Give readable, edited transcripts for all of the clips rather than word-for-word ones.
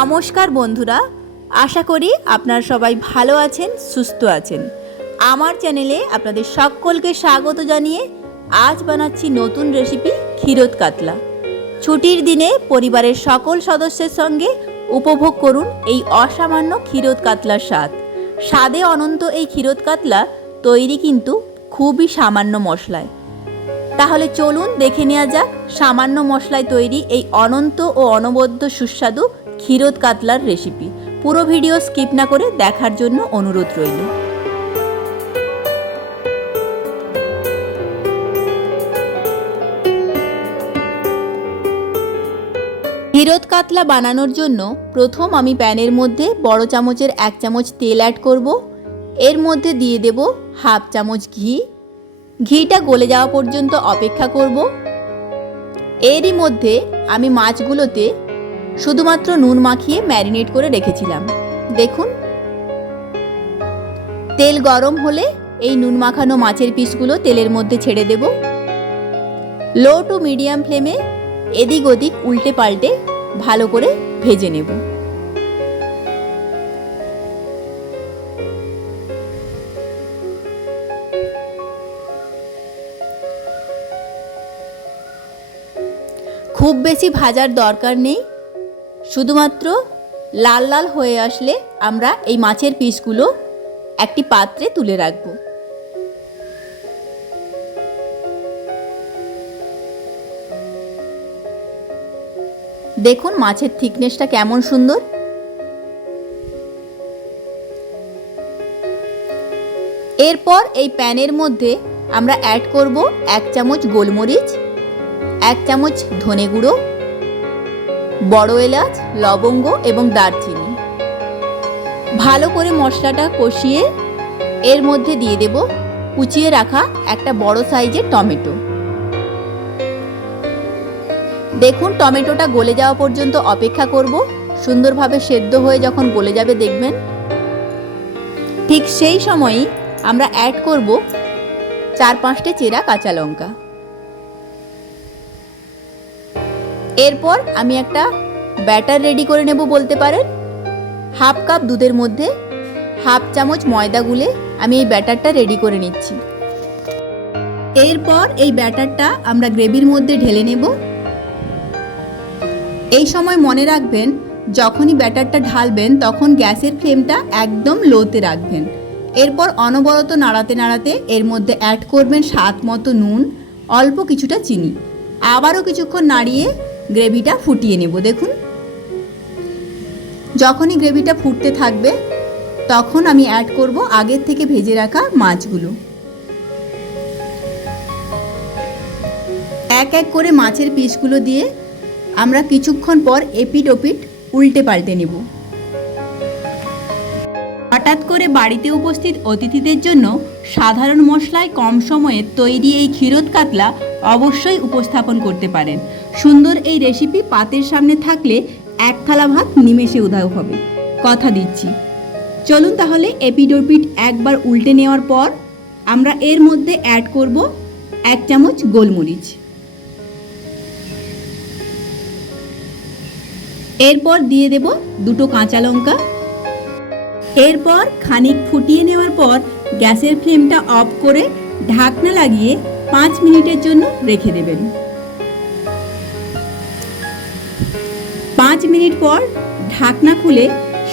নমস্কার বন্ধুরা, আশা করি আপনারা সবাই ভালো আছেন, সুস্থ আছেন। আমার চ্যানেলে আপনাদের সকলকে স্বাগত জানিয়ে আজ বানাচ্ছি নতুন রেসিপি ক্ষীরোদ কাতলা। ছুটির দিনে পরিবারের সকল সদস্যের সঙ্গে উপভোগ করুন এই অসামান্য ক্ষীরোদ কাতলার স্বাদ। স্বাদে অনন্ত এই ক্ষীরোদ কাতলা তৈরি কিন্তু খুবই সামান্য মশলায়। তাহলে চলুন দেখে নেওয়া যাক সামান্য মশলায় তৈরি এই অনন্ত ও অনবদ্য সুস্বাদু ক্ষীরোদ কাতলার রেসিপি। পুরো ভিডিও স্কিপ না করে দেখার জন্য অনুরোধ রইল। ক্ষীরোদ কাতলা বানানোর জন্য প্রথম আমি প্যানের মধ্যে বড় চামচের 1 চামচ তেল অ্যাড করব। এর মধ্যে দিয়ে দেব হাফ চামচ ঘি। ঘিটা গলে যাওয়া পর্যন্ত অপেক্ষা করব। এরই মধ্যে আমি মাছগুলোতে শুধুমাত্র নুন মাখিয়ে ম্যারিনেট করে রেখেছিলাম। দেখুন, তেল গরম হলে এই নুন মাখানো মাছের পিসগুলো তেলের মধ্যে ছেড়ে দেব। লো টু মিডিয়াম ফ্লেমে এদিক ওদিক উল্টে পাল্টে ভালো করে ভেজে নেব। খুব বেশি ভাজার দরকার নেই, শুধুমাত্র লাল লাল হয়ে আসলে আমরা এই মাছের পিসগুলো একটি পাত্রে তুলে রাখব। দেখুন মাছের থিকনেসটা কেমন সুন্দর। এরপর এই প্যানের মধ্যে আমরা অ্যাড করব 1 চামচ গোলমরিচ, 1 চামচ ধনে গুঁড়ো, বড় এলাচ, লবঙ্গ এবং দারচিনি। ভালো করে মশলাটা কষিয়ে এর মধ্যে দিয়ে দেব কুচিয়ে রাখা একটা বড় সাইজের টমেটো। দেখুন টমেটোটা গলে যাওয়া পর্যন্ত অপেক্ষা করব। সুন্দরভাবে সেদ্ধ হয়ে যখন গলে যাবে দেখবেন, ঠিক সেই সময়ই আমরা অ্যাড করব 4-5টে চেরা কাঁচা লঙ্কা। এরপর আমি একটা ব্যাটার রেডি করে নেব বলতে পারেন। হাফ কাপ দুধের মধ্যে হাফ চামচ ময়দা গুলে আমি এই ব্যাটারটা রেডি করে নিচ্ছি। এরপর এই ব্যাটারটা আমরা গ্রেভির মধ্যে ঢেলে নেব। এই সময় মনে রাখবেন, যখনই ব্যাটারটা ঢালবেন তখন গ্যাসের ফ্লেমটা একদম লোতে রাখবেন। এরপর অনবরত নাড়াতে নাড়াতে এর মধ্যে অ্যাড করবেন স্বাদ মতো নুন, অল্প কিছুটা চিনি। আবারও কিছুক্ষণ নাড়িয়ে গ্রেভিটা ফুটিয়ে নেব। দেখুন, যখনই গ্রেভিটা ফুটতে থাকবে তখন আমি অ্যাড করব আগের থেকে ভেজে রাখা মাছগুলো। এক এক করে মাছের পিসগুলো দিয়ে আমরা কিছুক্ষণ পর এপিট ওপিট উল্টে পাল্টে নেব। হঠাৎ করে বাড়িতে উপস্থিত অতিথিদের জন্য সাধারণ মশলায় কম সময়ে তৈরি এই ক্ষীরোদ কাতলা অবশ্যই উপস্থাপন করতে পারেন। সুন্দর এই রেসিপি পাতের সামনে থাকলে 1 থালা ভাত নিমেষে উধাও হবে, কথা দিচ্ছি। চলুন তাহলে এপিট ওপিট একবার উল্টে নেওয়ার পর আমরা এর মধ্যে অ্যাড করব 1 চামচ গোলমরিচ। এরপর দিয়ে দেব 2টো কাঁচা লঙ্কা। এরপর খানিক ফুটিয়ে নেওয়ার পর গ্যাসের ফ্লেমটা অফ করে ঢাকনা লাগিয়ে 5 মিনিটের জন্য রেখে দেবেন। 5 মিনিট পর ঢাকনা খুলে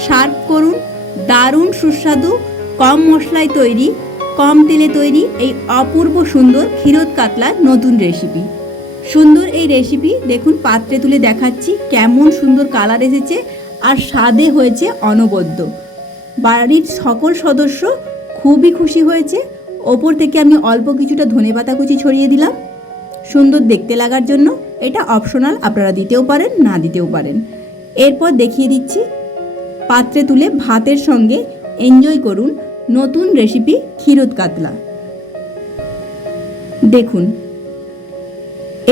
সার্ভ করুন দারুণ সুস্বাদু কম মশলায় তৈরি, কম তেলে তৈরি এই অপূর্ব সুন্দর ক্ষীরোদ কাতলার নতুন রেসিপি। সুন্দর এই রেসিপি দেখুন, পাত্রে তুলে দেখাচ্ছি কেমন সুন্দর কালার এসেছে আর স্বাদে হয়েছে অনবদ্য। বাড়ির সকল সদস্য খুবই খুশি হয়েছে। ওপর থেকে আমি অল্প কিছুটা ধনেপাতা কুচি ছড়িয়ে দিলাম সুন্দর দেখতে লাগার জন্য। এটা অপশনাল, আপনারা দিতেও পারেন, না দিতেও পারেন। এরপর দেখিয়ে দিচ্ছি পাত্রে তুলে ভাতের সঙ্গে এনজয় করুন নতুন রেসিপি ক্ষীরোদ কাতলা। দেখুন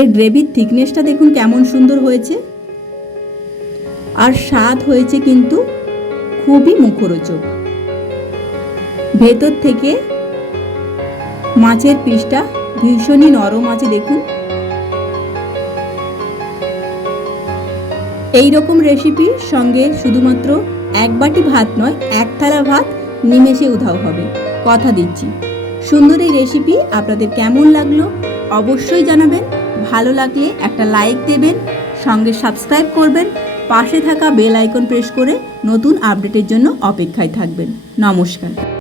এর গ্রেভির থিকনেসটা দেখুন কেমন সুন্দর হয়েছে আর স্বাদ হয়েছে কিন্তু খুবই মুখরোচক। ভেতর থেকে মাছের পিসটা ভীষণই নরম আছে। দেখুন এই রকম রেসিপির সঙ্গে শুধুমাত্র এক বাটি ভাত নয়, এক থালা ভাত নিমেষে উধাও হবে, কথা দিচ্ছি। সুন্দর এই রেসিপি আপনাদের কেমন লাগলো অবশ্যই জানাবেন। ভালো লাগলে একটা লাইক দেবেন, সঙ্গে সাবস্ক্রাইব করবেন, পাশে থাকা বেল আইকন প্রেস করে নতুন আপডেটের জন্য অপেক্ষায় থাকবেন। নমস্কার।